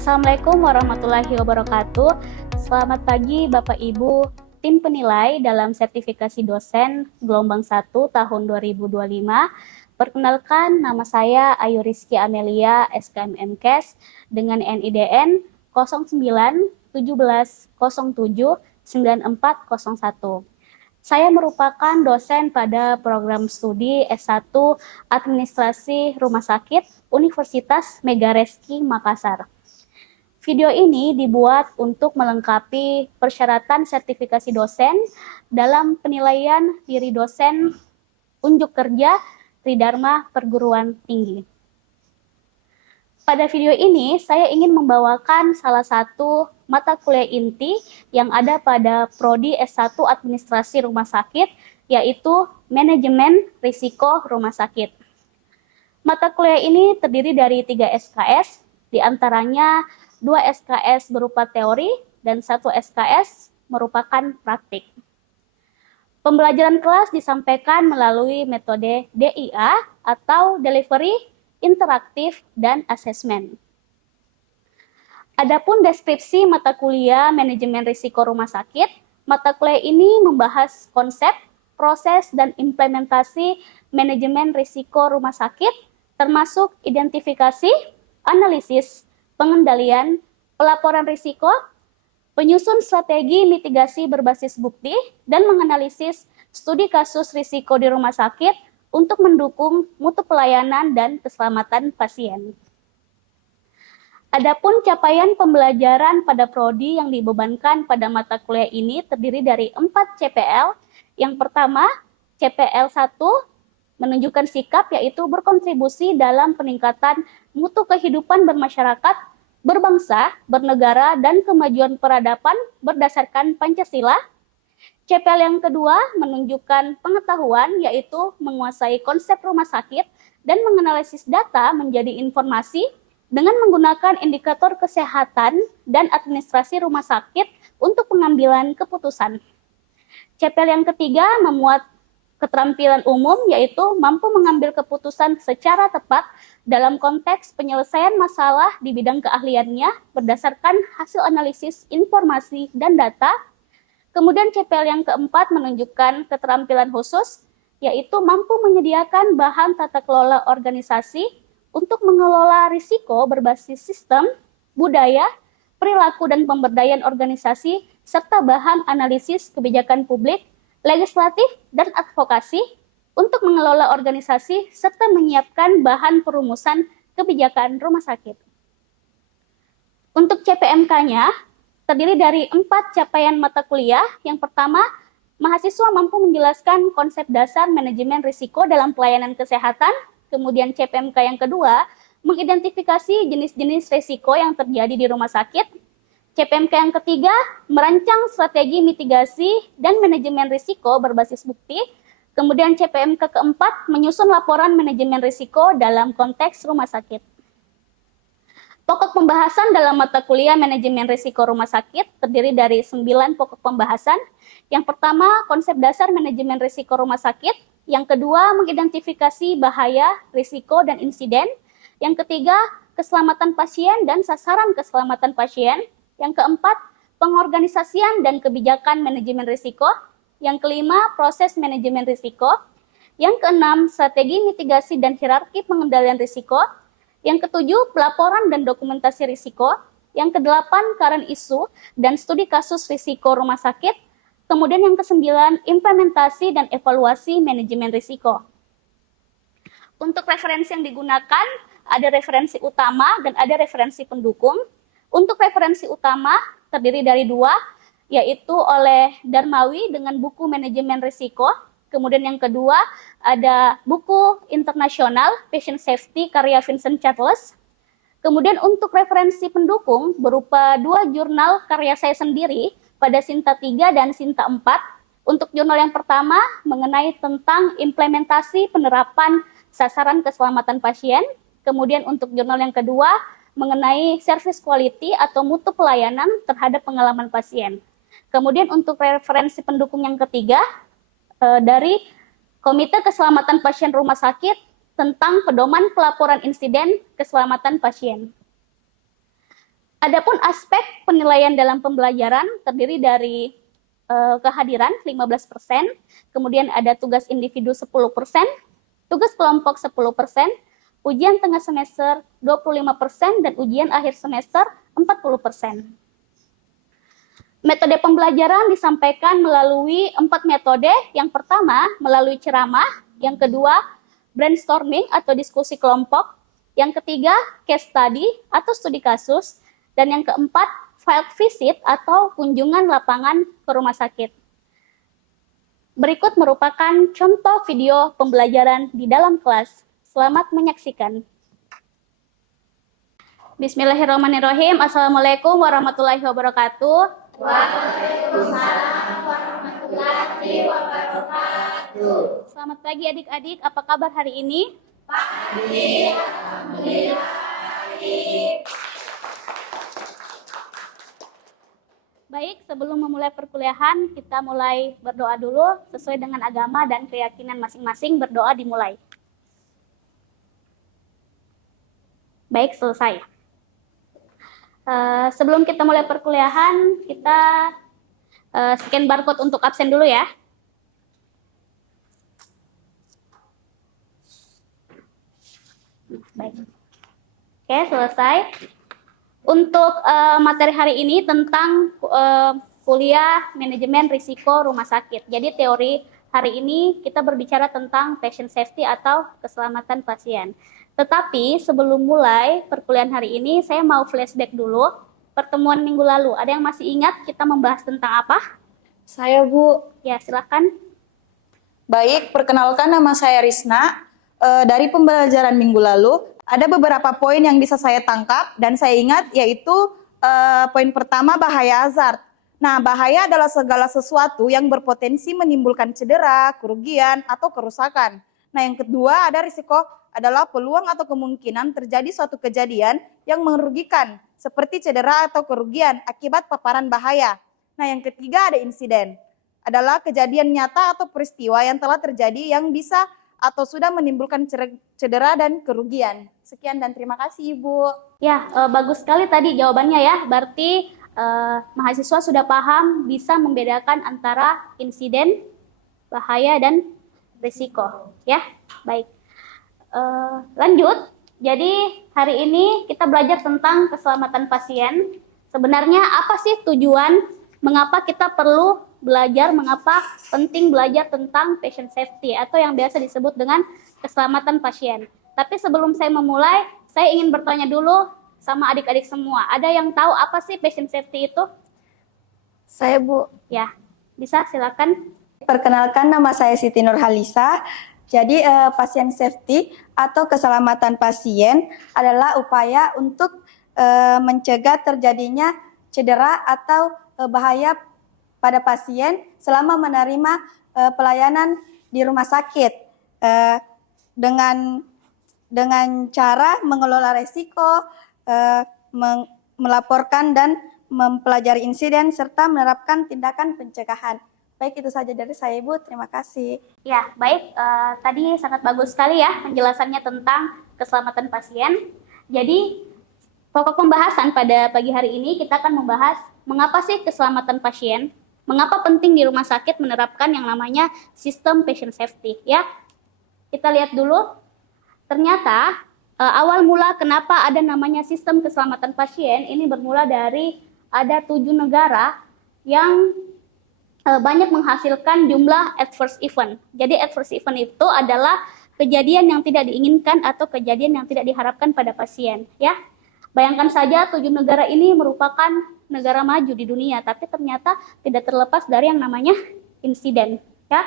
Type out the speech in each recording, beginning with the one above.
Assalamualaikum warahmatullahi wabarakatuh. Selamat pagi Bapak Ibu, tim penilai dalam sertifikasi dosen gelombang 1 tahun 2025. Perkenalkan, nama saya Ayu Rizky Amelia, SKM MKes dengan NIDN 0917079401. Saya merupakan dosen pada program studi S1 Administrasi Rumah Sakit Universitas Megareski Makassar. Video ini dibuat untuk melengkapi persyaratan sertifikasi dosen dalam penilaian diri dosen unjuk kerja Tridharma Perguruan Tinggi. Pada video ini, saya ingin membawakan salah satu mata kuliah inti yang ada pada Prodi S1 Administrasi Rumah Sakit, yaitu Manajemen Risiko Rumah Sakit. Mata kuliah ini terdiri dari 3 SKS, diantaranya 2 SKS berupa teori dan 1 SKS merupakan praktik. Pembelajaran kelas disampaikan melalui metode DIA atau Delivery, Interaktif, dan Asesmen. Adapun deskripsi mata kuliah Manajemen Risiko Rumah Sakit, mata kuliah ini membahas konsep, proses, dan implementasi manajemen risiko rumah sakit, termasuk identifikasi, analisis, pengendalian, pelaporan risiko, penyusun strategi mitigasi berbasis bukti, dan menganalisis studi kasus risiko di rumah sakit untuk mendukung mutu pelayanan dan keselamatan pasien. Adapun capaian pembelajaran pada prodi yang dibebankan pada mata kuliah ini terdiri dari 4 CPL. Yang pertama, CPL 1 menunjukkan sikap, yaitu berkontribusi dalam peningkatan mutu kehidupan bermasyarakat, berbangsa, bernegara, dan kemajuan peradaban berdasarkan Pancasila. CPL yang kedua menunjukkan pengetahuan, yaitu menguasai konsep rumah sakit dan menganalisis data menjadi informasi dengan menggunakan indikator kesehatan dan administrasi rumah sakit untuk pengambilan keputusan. CPL yang ketiga memuat keterampilan umum, yaitu mampu mengambil keputusan secara tepat dalam konteks penyelesaian masalah di bidang keahliannya berdasarkan hasil analisis informasi dan data. Kemudian CPL yang keempat menunjukkan keterampilan khusus, yaitu mampu menyediakan bahan tata kelola organisasi untuk mengelola risiko berbasis sistem, budaya, perilaku dan pemberdayaan organisasi, serta bahan analisis kebijakan publik, legislatif, dan advokasi untuk mengelola organisasi serta menyiapkan bahan perumusan kebijakan rumah sakit. Untuk CPMK-nya, terdiri dari 4 capaian mata kuliah. Yang pertama, mahasiswa mampu menjelaskan konsep dasar manajemen risiko dalam pelayanan kesehatan. Kemudian CPMK yang kedua, mengidentifikasi jenis-jenis risiko yang terjadi di rumah sakit. CPMK yang ketiga, merancang strategi mitigasi dan manajemen risiko berbasis bukti. Kemudian CPMK keempat, menyusun laporan manajemen risiko dalam konteks rumah sakit. Pokok pembahasan dalam mata kuliah Manajemen Risiko Rumah Sakit terdiri dari 9 pokok pembahasan. Yang pertama, konsep dasar manajemen risiko rumah sakit. Yang kedua, mengidentifikasi bahaya, risiko, dan insiden. Yang ketiga, keselamatan pasien dan sasaran keselamatan pasien. Yang keempat, pengorganisasian dan kebijakan manajemen risiko. Yang kelima, proses manajemen risiko. Yang keenam, strategi mitigasi dan hierarki pengendalian risiko. Yang ketujuh, pelaporan dan dokumentasi risiko. Yang kedelapan, current issue dan studi kasus risiko rumah sakit. Kemudian yang kesembilan, implementasi dan evaluasi manajemen risiko. Untuk referensi yang digunakan, ada referensi utama dan ada referensi pendukung. Untuk referensi utama terdiri dari 2, yaitu oleh Darmawi dengan buku Manajemen Risiko. Kemudian yang kedua ada buku internasional Patient Safety karya Vincent Charles. Kemudian untuk referensi pendukung berupa 2 jurnal karya saya sendiri pada Sinta 3 dan Sinta 4. Untuk jurnal yang pertama mengenai tentang implementasi penerapan sasaran keselamatan pasien. Kemudian untuk jurnal yang kedua mengenai service quality atau mutu pelayanan terhadap pengalaman pasien. Kemudian untuk referensi pendukung yang ketiga dari Komite Keselamatan Pasien Rumah Sakit tentang pedoman pelaporan insiden keselamatan pasien. Adapun aspek penilaian dalam pembelajaran terdiri dari kehadiran 15%, kemudian ada tugas individu 10%, tugas kelompok 10%, ujian tengah semester 25%, dan ujian akhir semester 40%. Metode pembelajaran disampaikan melalui 4 metode. Yang pertama, melalui ceramah. Yang kedua, brainstorming atau diskusi kelompok. Yang ketiga, case study atau studi kasus. Dan yang keempat, field visit atau kunjungan lapangan ke rumah sakit. Berikut merupakan contoh video pembelajaran di dalam kelas. Selamat menyaksikan. Bismillahirrahmanirrahim. Assalamualaikum warahmatullahi wabarakatuh. Waalaikumsalam warahmatullahi wabarakatuh. Selamat pagi adik-adik, apa kabar hari ini? Pagi, alhamdulillah baik. Baik, sebelum memulai perkuliahan, kita mulai berdoa dulu sesuai dengan agama dan keyakinan masing-masing. Berdoa dimulai. Baik, selesai. Sebelum kita mulai perkuliahan, kita scan barcode untuk absen dulu ya. Baik. Oke, selesai. Untuk materi hari ini tentang kuliah manajemen risiko rumah sakit. Jadi teori hari ini kita berbicara tentang patient safety atau keselamatan pasien. Tetapi sebelum mulai perkuliahan hari ini, saya mau flashback dulu pertemuan minggu lalu. Ada yang masih ingat kita membahas tentang apa? Saya, Bu. Ya, silakan. Baik, perkenalkan nama saya Risna. Dari pembelajaran minggu lalu, ada beberapa poin yang bisa saya tangkap dan saya ingat, yaitu poin pertama, bahaya hazard. Nah, bahaya adalah segala sesuatu yang berpotensi menimbulkan cedera, kerugian, atau kerusakan. Nah, yang kedua ada risiko adalah peluang atau kemungkinan terjadi suatu kejadian yang merugikan, seperti cedera atau kerugian akibat paparan bahaya. Nah, yang ketiga ada insiden, adalah kejadian nyata atau peristiwa yang telah terjadi yang bisa atau sudah menimbulkan cedera dan kerugian. Sekian dan terima kasih, Ibu. Ya, bagus sekali tadi jawabannya ya. Berarti mahasiswa sudah paham bisa membedakan antara insiden, bahaya, dan risiko. Ya, baik. Lanjut, jadi hari ini kita belajar tentang keselamatan pasien. Sebenarnya apa sih tujuan, mengapa kita perlu belajar, mengapa penting belajar tentang patient safety atau yang biasa disebut dengan keselamatan pasien. Tapi sebelum saya memulai, saya ingin bertanya dulu sama adik-adik semua. Ada yang tahu apa sih patient safety itu? Saya, Bu. Ya, bisa silakan. Perkenalkan, nama saya Siti Nurhalisa. Jadi patient safety atau keselamatan pasien adalah upaya untuk mencegah terjadinya cedera atau bahaya pada pasien selama menerima pelayanan di rumah sakit dengan cara mengelola resiko, melaporkan dan mempelajari insiden serta menerapkan tindakan pencegahan. Baik, itu saja dari saya, Ibu. Terima kasih. Ya, baik. Tadi sangat bagus sekali ya penjelasannya tentang keselamatan pasien. Jadi, pokok pembahasan pada pagi hari ini kita akan membahas mengapa sih keselamatan pasien, mengapa penting di rumah sakit menerapkan yang namanya sistem patient safety. Ya, kita lihat dulu. Ternyata awal mula kenapa ada namanya sistem keselamatan pasien ini bermula dari ada 7 negara yang banyak menghasilkan jumlah adverse event. Jadi adverse event itu adalah kejadian yang tidak diinginkan atau kejadian yang tidak diharapkan pada pasien. Ya, bayangkan saja 7 negara ini merupakan negara maju di dunia, tapi ternyata tidak terlepas dari yang namanya insiden. Ya,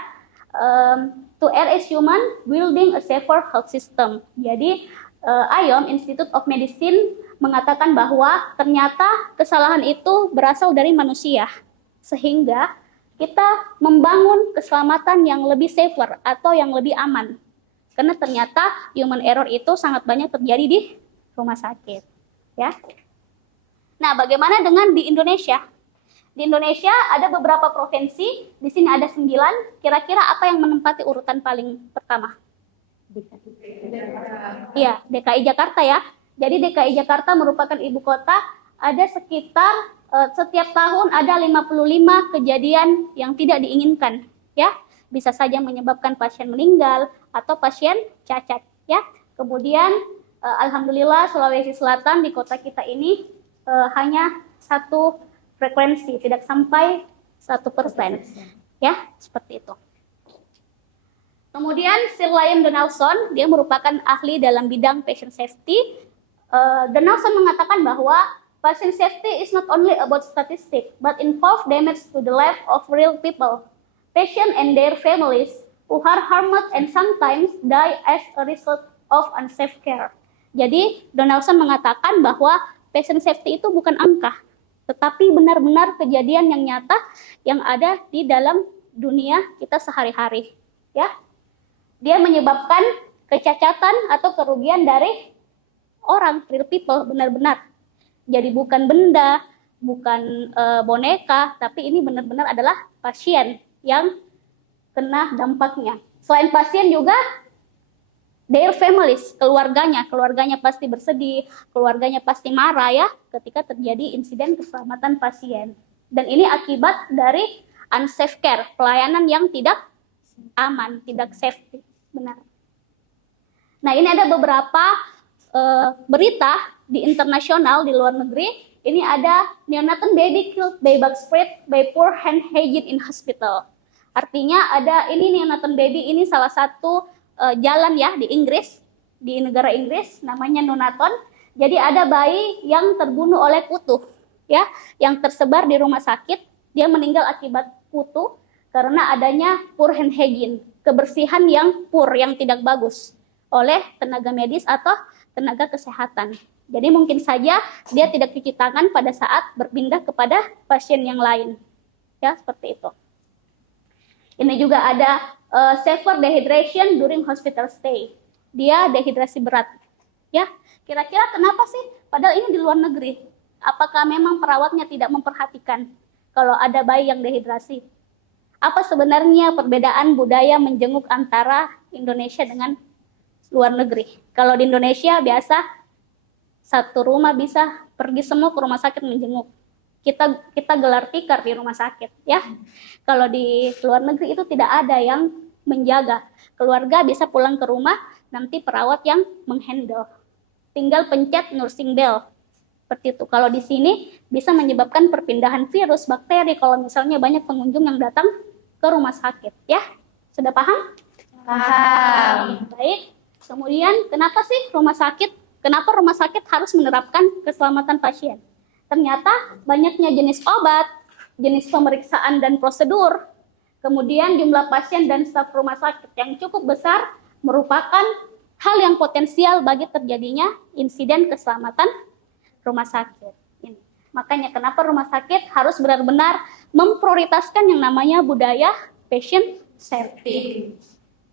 to err is human, building a safer health system. Jadi IOM Institute of Medicine mengatakan bahwa ternyata kesalahan itu berasal dari manusia, sehingga kita membangun keselamatan yang lebih safer atau yang lebih aman. Karena ternyata human error itu sangat banyak terjadi di rumah sakit. Ya. Nah, bagaimana dengan di Indonesia? Di Indonesia ada beberapa provinsi, di sini ada 9. Kira-kira apa yang menempati urutan paling pertama? Iya, DKI Jakarta ya. Jadi DKI Jakarta merupakan ibu kota ada sekitar setiap tahun ada 55 kejadian yang tidak diinginkan, ya. Bisa saja menyebabkan pasien meninggal atau pasien cacat, ya. Kemudian alhamdulillah Sulawesi Selatan di kota kita ini hanya satu frekuensi, tidak sampai 1%, ya, seperti itu. Kemudian Sir Liam Donaldson, dia merupakan ahli dalam bidang patient safety. Donaldson mengatakan bahwa patient safety is not only about statistics, but involve damage to the life of real people, patients and their families, who are harmed and sometimes die as a result of unsafe care. Jadi Donaldson mengatakan bahwa patient safety itu bukan angka, tetapi benar-benar kejadian yang nyata yang ada di dalam dunia kita sehari-hari, ya. Dia menyebabkan kecacatan atau kerugian dari orang, real people, benar-benar. Jadi bukan benda, bukan boneka, tapi ini benar-benar adalah pasien yang kena dampaknya. Selain pasien juga their families, keluarganya pasti bersedih, keluarganya pasti marah, ya, ketika terjadi insiden keselamatan pasien. Dan ini akibat dari unsafe care, pelayanan yang tidak aman, tidak safety. Benar. Nah, ini ada beberapa berita di internasional, di luar negeri. Ini ada neonatal baby killed by bug spread by poor hand hygiene in hospital. Artinya ada ini neonatal baby ini salah satu jalan, ya, di Inggris, di negara Inggris, namanya neonaton. Jadi ada bayi yang terbunuh oleh kutu, ya, yang tersebar di rumah sakit. Dia meninggal akibat kutu karena adanya poor hand hygiene, kebersihan yang poor, yang tidak bagus oleh tenaga medis atau tenaga kesehatan. Jadi mungkin saja dia tidak cuci tangan pada saat berpindah kepada pasien yang lain, ya, seperti itu. Ini juga ada severe dehydration during hospital stay. Dia dehidrasi berat, ya. Kira-kira kenapa sih? Padahal ini di luar negeri. Apakah memang perawatnya tidak memperhatikan kalau ada bayi yang dehidrasi? Apa sebenarnya perbedaan budaya menjenguk antara Indonesia dengan luar negeri? Kalau di Indonesia biasa satu rumah bisa pergi semua ke rumah sakit menjenguk. Kita gelar tikar di rumah sakit, ya. Kalau di luar negeri itu tidak ada yang menjaga. Keluarga bisa pulang ke rumah, nanti perawat yang menghandle. Tinggal pencet nursing bell. Seperti itu. Kalau di sini bisa menyebabkan perpindahan virus, bakteri kalau misalnya banyak pengunjung yang datang ke rumah sakit, ya. Sudah paham? Paham. Baik. Kemudian kenapa rumah sakit harus menerapkan keselamatan pasien? Ternyata banyaknya jenis obat, jenis pemeriksaan dan prosedur, kemudian jumlah pasien dan staf rumah sakit yang cukup besar merupakan hal yang potensial bagi terjadinya insiden keselamatan rumah sakit. Ini. Makanya kenapa rumah sakit harus benar-benar memprioritaskan yang namanya budaya patient safety.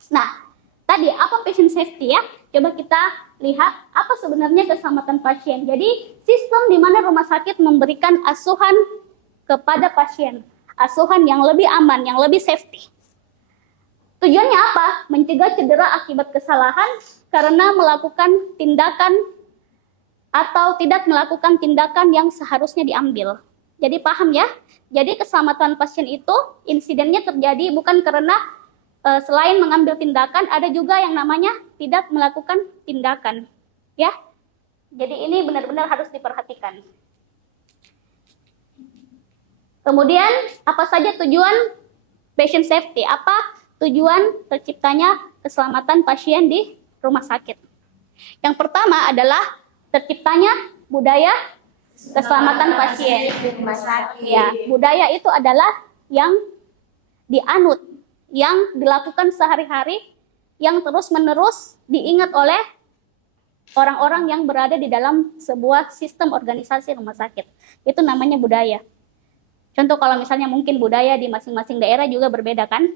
Nah, tadi apa patient safety, ya? Coba kita lihat apa sebenarnya keselamatan pasien. Jadi, sistem di mana rumah sakit memberikan asuhan kepada pasien, asuhan yang lebih aman, yang lebih safety. Tujuannya apa? Mencegah cedera akibat kesalahan karena melakukan tindakan atau tidak melakukan tindakan yang seharusnya diambil. Jadi paham, ya? Jadi keselamatan pasien itu insidennya terjadi bukan karena selain mengambil tindakan, ada juga yang namanya tidak melakukan tindakan, ya. Jadi ini benar-benar harus diperhatikan. Kemudian apa saja tujuan patient safety? Apa tujuan terciptanya keselamatan pasien di rumah sakit? Yang pertama adalah terciptanya budaya keselamatan pasien di rumah sakit. Ya, budaya itu adalah yang dianut, yang dilakukan sehari-hari, yang terus-menerus diingat oleh orang-orang yang berada di dalam sebuah sistem organisasi rumah sakit. Itu namanya budaya. Contoh kalau misalnya mungkin budaya di masing-masing daerah juga berbeda, kan?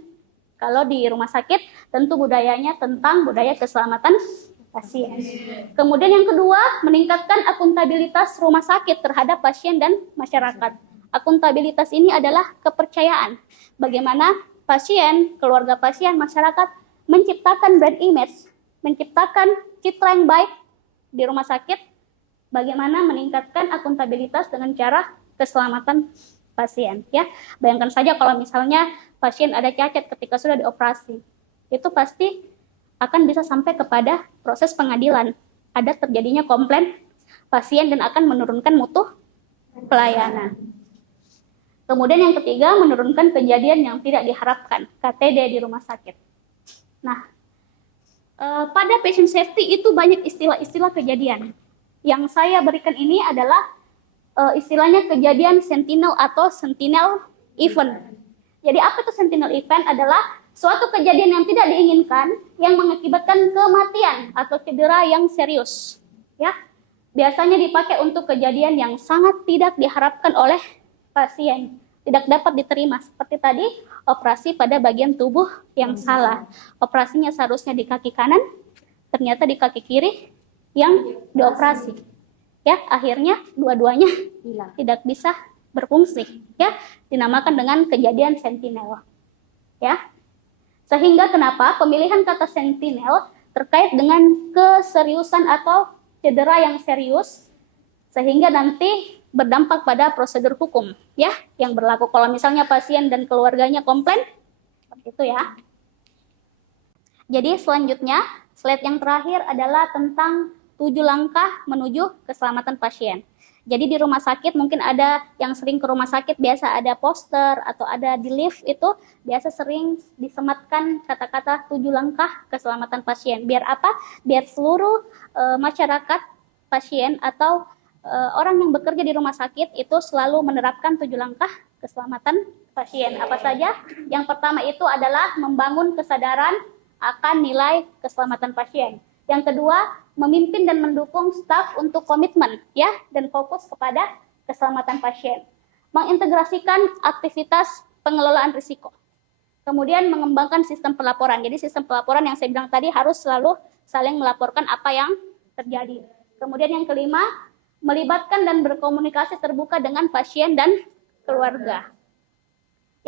Kalau di rumah sakit tentu budayanya tentang budaya keselamatan pasien. Kemudian yang kedua, meningkatkan akuntabilitas rumah sakit terhadap pasien dan masyarakat. Akuntabilitas ini adalah kepercayaan. Bagaimana pasien, keluarga pasien, masyarakat menciptakan brand image, menciptakan citra yang baik di rumah sakit bagaimana meningkatkan akuntabilitas dengan cara keselamatan pasien. Ya, bayangkan saja kalau misalnya pasien ada cacat ketika sudah dioperasi, itu pasti akan bisa sampai kepada proses pengadilan. Ada terjadinya komplain pasien dan akan menurunkan mutu pelayanan. Kemudian yang ketiga, menurunkan kejadian yang tidak diharapkan, KTD di rumah sakit. Nah, pada patient safety itu banyak istilah-istilah kejadian. Yang saya berikan ini adalah istilahnya kejadian sentinel atau sentinel event. Jadi apa itu sentinel event? Adalah suatu kejadian yang tidak diinginkan yang mengakibatkan kematian atau cedera yang serius. Ya, biasanya dipakai untuk kejadian yang sangat tidak diharapkan oleh pasien, tidak dapat diterima. Seperti tadi, operasi pada bagian tubuh yang salah. Operasinya seharusnya di kaki kanan, ternyata di kaki kiri yang dioperasi. Ya, akhirnya dua-duanya tidak bisa berfungsi. Ya, dinamakan dengan kejadian sentinel. Ya, sehingga kenapa pemilihan kata sentinel terkait dengan keseriusan atau cedera yang serius, sehingga nanti berdampak pada prosedur hukum, ya, yang berlaku kalau misalnya pasien dan keluarganya komplain, seperti itu ya. Jadi selanjutnya, slide yang terakhir adalah tentang 7 langkah menuju keselamatan pasien. Jadi di rumah sakit mungkin ada yang sering ke rumah sakit, biasa ada poster atau ada di lift itu biasa sering disematkan kata-kata 7 langkah keselamatan pasien. Biar apa? Biar seluruh masyarakat pasien atau orang yang bekerja di rumah sakit itu selalu menerapkan 7 langkah keselamatan pasien. Apa saja? Yang pertama itu adalah membangun kesadaran akan nilai keselamatan pasien. Yang kedua, memimpin dan mendukung staf untuk komitmen ya dan fokus kepada keselamatan pasien. Mengintegrasikan aktivitas pengelolaan risiko. Kemudian mengembangkan sistem pelaporan. Jadi sistem pelaporan yang saya bilang tadi harus selalu saling melaporkan apa yang terjadi. Kemudian yang kelima, melibatkan dan berkomunikasi terbuka dengan pasien dan keluarga.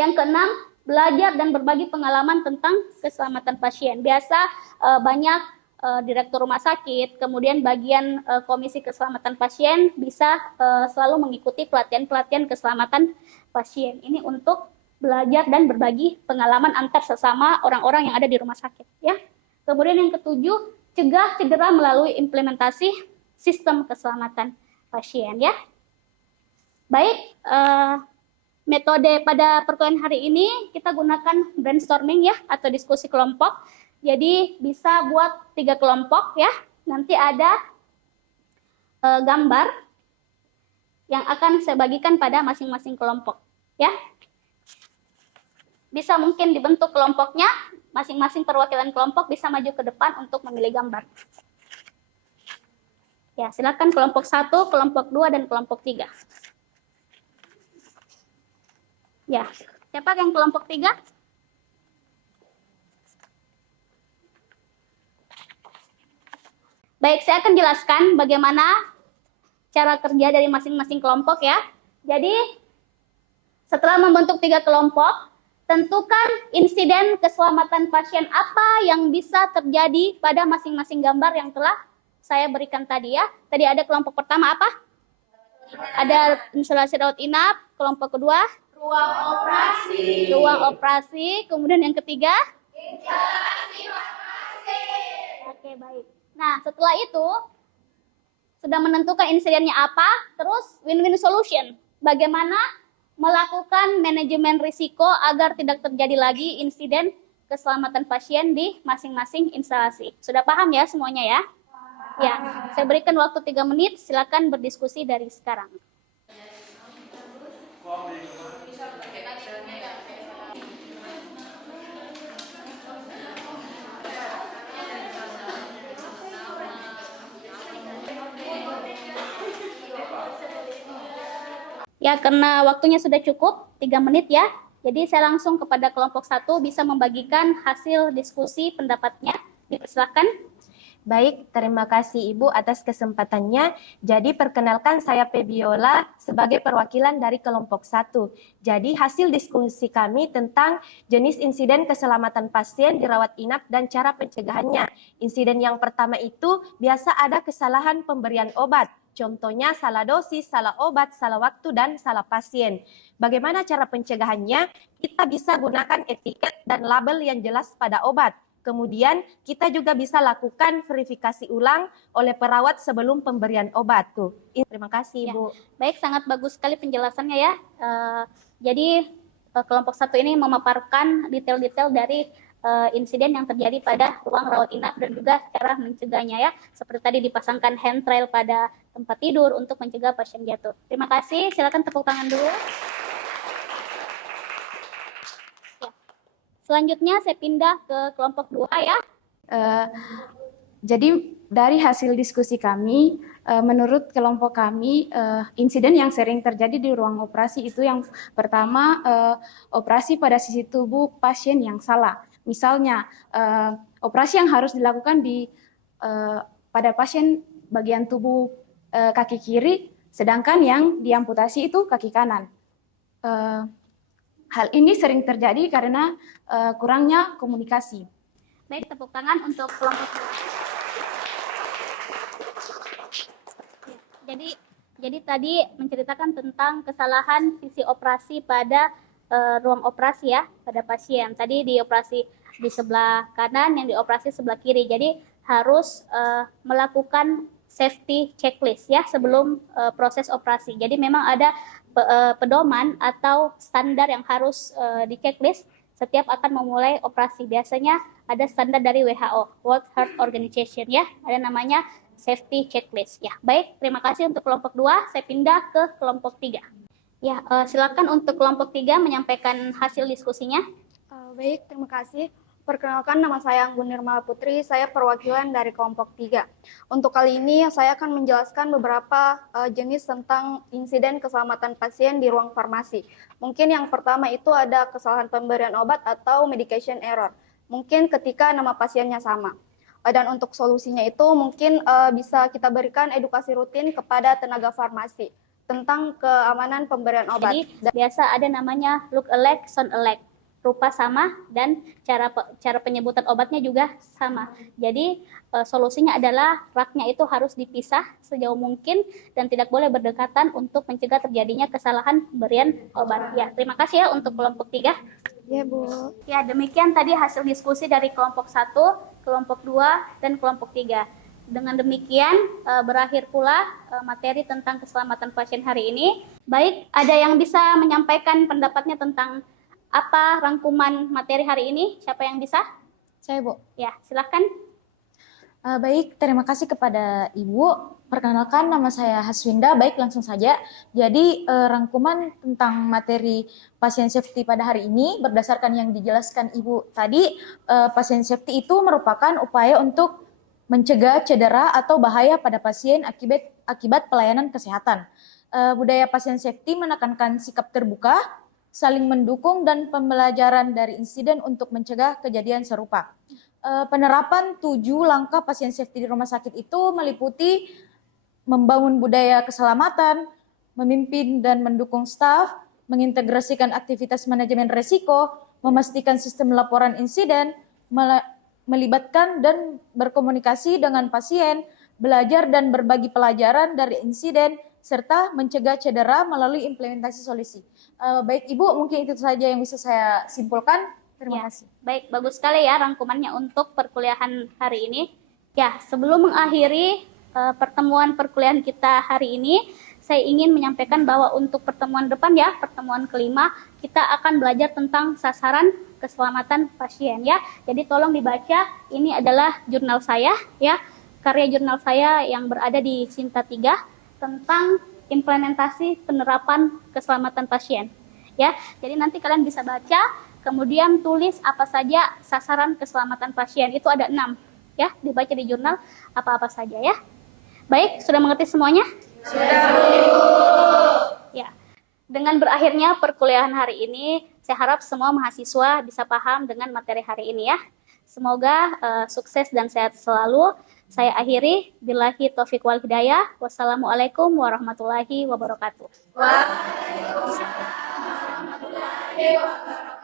Yang keenam, belajar dan berbagi pengalaman tentang keselamatan pasien. Biasa banyak direktur rumah sakit, kemudian bagian komisi keselamatan pasien bisa selalu mengikuti pelatihan-pelatihan keselamatan pasien. Ini untuk belajar dan berbagi pengalaman antar sesama orang-orang yang ada di rumah sakit. Ya. Kemudian yang ketujuh, cegah cedera melalui implementasi sistem keselamatan pasien. Ya. Baik, metode pada perkuliahan hari ini kita gunakan brainstorming ya atau diskusi kelompok. Jadi bisa buat 3 kelompok ya. Nanti ada gambar yang akan saya bagikan pada masing-masing kelompok ya. Bisa mungkin dibentuk kelompoknya, masing-masing perwakilan kelompok bisa maju ke depan untuk memilih gambar. Ya, silakan kelompok 1, kelompok 2 dan kelompok 3. Ya, siapa yang kelompok 3? Baik, saya akan jelaskan bagaimana cara kerja dari masing-masing kelompok ya. Jadi, setelah membentuk 3 kelompok, tentukan insiden keselamatan pasien apa yang bisa terjadi pada masing-masing gambar yang telah saya berikan tadi ya. Tadi ada kelompok pertama apa? Ada instalasi rawat inap, kelompok kedua? Ruang operasi. Ruang operasi, kemudian yang ketiga? Instalasi farmasi. Oke, baik. Nah, setelah itu, sudah menentukan insidennya apa, terus win-win solution. Bagaimana melakukan manajemen risiko agar tidak terjadi lagi insiden keselamatan pasien di masing-masing instalasi. Sudah paham ya semuanya ya? Ya, saya berikan waktu 3 menit, silakan berdiskusi dari sekarang. Ya, karena waktunya sudah cukup, 3 menit ya. Jadi saya langsung kepada kelompok 1 bisa membagikan hasil diskusi pendapatnya. Dipersilakan. Baik, terima kasih Ibu atas kesempatannya. Jadi perkenalkan saya Febiola sebagai perwakilan dari kelompok 1. Jadi hasil diskusi kami tentang jenis insiden keselamatan pasien dirawat inap dan cara pencegahannya. Insiden yang pertama itu biasa ada kesalahan pemberian obat. Contohnya salah dosis, salah obat, salah waktu, dan salah pasien. Bagaimana cara pencegahannya? Kita bisa gunakan etiket dan label yang jelas pada obat. Kemudian kita juga bisa lakukan verifikasi ulang oleh perawat sebelum pemberian obat. Tuh. Terima kasih, Ya. Ibu. Baik, sangat bagus sekali penjelasannya ya. Jadi kelompok 1 ini memaparkan detail-detail dari insiden yang terjadi pada ruang rawat inap dan juga cara mencegahnya ya. Seperti tadi dipasangkan handrail pada tempat tidur untuk mencegah pasien jatuh. Terima kasih, silakan tepuk tangan dulu. Ya. Selanjutnya saya pindah ke kelompok 2 ya. Jadi dari hasil diskusi kami, menurut kelompok kami, insiden yang sering terjadi di ruang operasi itu yang pertama, operasi pada sisi tubuh pasien yang salah. Misalnya, operasi yang harus dilakukan pada pasien bagian tubuh kaki kiri, sedangkan yang diamputasi itu kaki kanan. Hal ini sering terjadi karena kurangnya komunikasi. Baik, tepuk tangan untuk kelompok 2. Jadi tadi menceritakan tentang kesalahan sisi operasi pada ruang operasi ya, pada pasien. Tadi dioperasi di sebelah kanan, yang dioperasi sebelah kiri. Jadi harus melakukan safety checklist ya sebelum proses operasi. Jadi memang ada pedoman atau standar yang harus di checklist setiap akan memulai operasi. Biasanya ada standar dari WHO, World Health Organization ya, ada namanya safety checklist ya. Baik, terima kasih untuk kelompok 2. Saya pindah ke kelompok 3. Ya, silakan untuk kelompok 3 menyampaikan hasil diskusinya. Baik, terima kasih. Perkenalkan, nama saya Anggun Nirmala Putri, saya perwakilan dari kelompok 3. Untuk kali ini saya akan menjelaskan beberapa jenis tentang insiden keselamatan pasien di ruang farmasi. Mungkin yang pertama itu ada kesalahan pemberian obat atau medication error. Mungkin ketika nama pasiennya sama. Dan untuk solusinya itu mungkin bisa kita berikan edukasi rutin kepada tenaga farmasi tentang keamanan pemberian obat. Jadi biasa ada namanya look alike, sound alike, rupa sama dan cara penyebutan obatnya juga sama. Jadi solusinya adalah raknya itu harus dipisah sejauh mungkin dan tidak boleh berdekatan untuk mencegah terjadinya kesalahan pemberian obat. Ya, terima kasih ya untuk kelompok 3. Ya, Bu. Ya, demikian tadi hasil diskusi dari kelompok 1, kelompok 2, dan kelompok 3. Dengan demikian berakhir pula materi tentang keselamatan pasien hari ini. Baik, ada yang bisa menyampaikan pendapatnya tentang apa rangkuman materi hari ini? Siapa yang bisa? Saya, Bu. Ya, silakan. Baik, terima kasih kepada Ibu. Perkenalkan, nama saya Haswinda. Baik, langsung saja. Jadi, rangkuman tentang materi pasien safety pada hari ini, berdasarkan yang dijelaskan Ibu tadi, pasien safety itu merupakan upaya untuk mencegah cedera atau bahaya pada pasien akibat pelayanan kesehatan. Budaya pasien safety menekankan sikap terbuka, saling mendukung, dan pembelajaran dari insiden untuk mencegah kejadian serupa. Penerapan 7 langkah pasien safety di rumah sakit itu meliputi membangun budaya keselamatan, memimpin dan mendukung staf, mengintegrasikan aktivitas manajemen risiko, memastikan sistem laporan insiden, melibatkan dan berkomunikasi dengan pasien, belajar dan berbagi pelajaran dari insiden, serta mencegah cedera melalui implementasi solusi. Baik Ibu, mungkin itu saja yang bisa saya simpulkan. Terima kasih. Baik, bagus sekali ya rangkumannya untuk perkuliahan hari ini. Ya, sebelum mengakhiri pertemuan perkuliahan kita hari ini, saya ingin menyampaikan bahwa untuk pertemuan depan ya, pertemuan kelima, kita akan belajar tentang sasaran keselamatan pasien ya. Jadi tolong dibaca, ini adalah jurnal saya ya, karya jurnal saya yang berada di Sinta 3 tentang implementasi penerapan keselamatan pasien ya. Jadi nanti kalian bisa baca, kemudian tulis apa saja sasaran keselamatan pasien, itu ada 6 ya, dibaca di jurnal apa-apa saja ya. Baik, sudah mengerti semuanya? Sudah, Bu. Ya. Dengan berakhirnya perkuliahan hari ini, saya harap semua mahasiswa bisa paham dengan materi hari ini ya. Semoga sukses dan sehat selalu. Saya akhiri, billahi taufiq wal hidayah. Wassalamualaikum warahmatullahi wabarakatuh. Waalaikumsalam warahmatullahi wabarakatuh.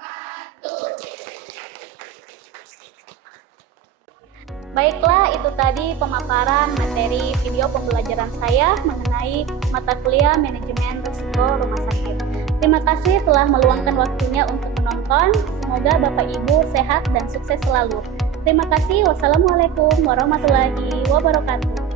Baiklah, itu tadi pemaparan materi video pembelajaran saya mengenai mata kuliah manajemen risiko rumah sakit. Terima kasih telah meluangkan waktunya untuk menonton. Semoga Bapak Ibu sehat dan sukses selalu. Terima kasih. Wassalamualaikum warahmatullahi wabarakatuh.